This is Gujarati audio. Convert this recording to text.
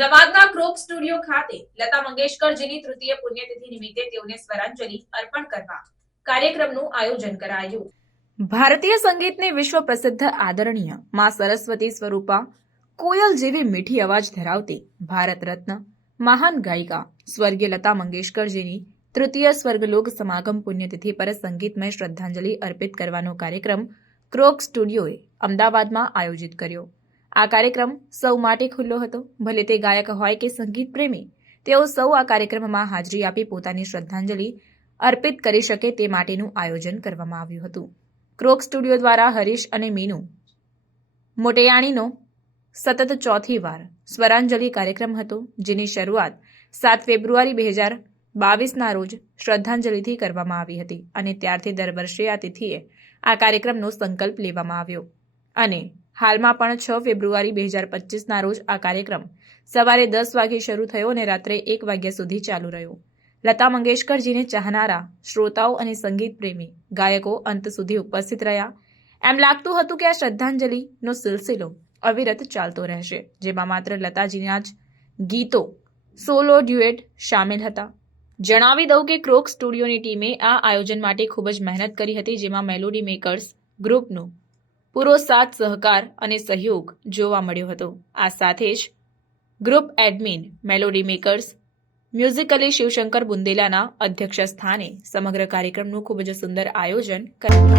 અમદાવાદના ક્રોપ સ્ટુડિયો ખાતે લતા મંગેશકરજીની તૃતીય પુણ્યતિથિ નિમિત્તે તેઓને સ્વરાંજલિ અર્પણ કરવા કાર્યક્રમનું આયોજન કરાયું. ભારતીય સંગીતને વિશ્વ પ્રસિદ્ધ આદરણીયમાં સરસ્વતી સ્વરૂપા કોયલ જેવી મીઠી અવાજ ધરાવતી ભારત રત્ન મહાન ગાયિકા સ્વર્ગીય લતા મંગેશકરજીની તૃતીય સ્વર્ગલોક સમાગમ પુણ્યતિથિ પર સંગીતમય શ્રદ્ધાંજલિ અર્પિત કરવાનો કાર્યક્રમ ક્રોક સ્ટુડિયોએ અમદાવાદમાં આયોજિત કર્યો. આ કાર્યક્રમ સૌ માટે ખુલ્લો હતો. ભલે તે ગાયક હોય કે સંગીત પ્રેમી, તેઓ સૌ આ કાર્યક્રમમાં હાજરી આપી પોતાની શ્રદ્ધાંજલિ અર્પિત કરી શકે તે માટેનું આયોજન કરવામાં આવ્યું હતું. ક્રોક સ્ટુડિયો દ્વારા હરીશ અને મીનુ મોટેયાણીનો સતત ચોથી વાર સ્વરાંજલિ કાર્યક્રમ હતો, જેની શરૂઆત સાત ફેબ્રુઆરી બે હજાર બાવીસના રોજ શ્રદ્ધાંજલિથી કરવામાં આવી હતી અને ત્યારથી દર વર્ષે આ તિથિએ આ કાર્યક્રમનો સંકલ્પ લેવામાં આવ્યો. અને હાલમાં પણ છ ફેબ્રુઆરી બે હજાર પચીસના રોજ આ કાર્યક્રમ સવારે દસ વાગે શરૂ થયો અને રાત્રે એક વાગ્યા સુધી ચાલુ રહ્યો. લતા મંગેશકરજીને ચાહનારા, શ્રોતાઓ અને સંગીત પ્રેમી, ગાયકો અંત સુધી ઉપસ્થિત રહ્યા. એમ લાગતું હતું કે આ શ્રદ્ધાંજલિનો સિલસિલો અવિરત ચાલતો રહેશે, જેમાં માત્ર લતાજીના જ ગીતો, સોલો ડ્યુએટ સામેલ હતા. જણાવી દઉં કે ક્રોક સ્ટુડિયોની ટીમે આ આયોજન માટે ખૂબ જ મહેનત કરી હતી, જેમાં મેલોડી મેકર્સ ગ્રુપનો પૂરો સાથ, સહકાર અને સહયોગ જોવા મળ્યો હતો. આ સાથે જ group admin, melody makers, musically Shivshankar બુંદેલાના અધ્યક્ષ સ્થાને સમગ્ર કાર્યક્રમનું ખૂબ જ સુંદર આયોજન કર્યું.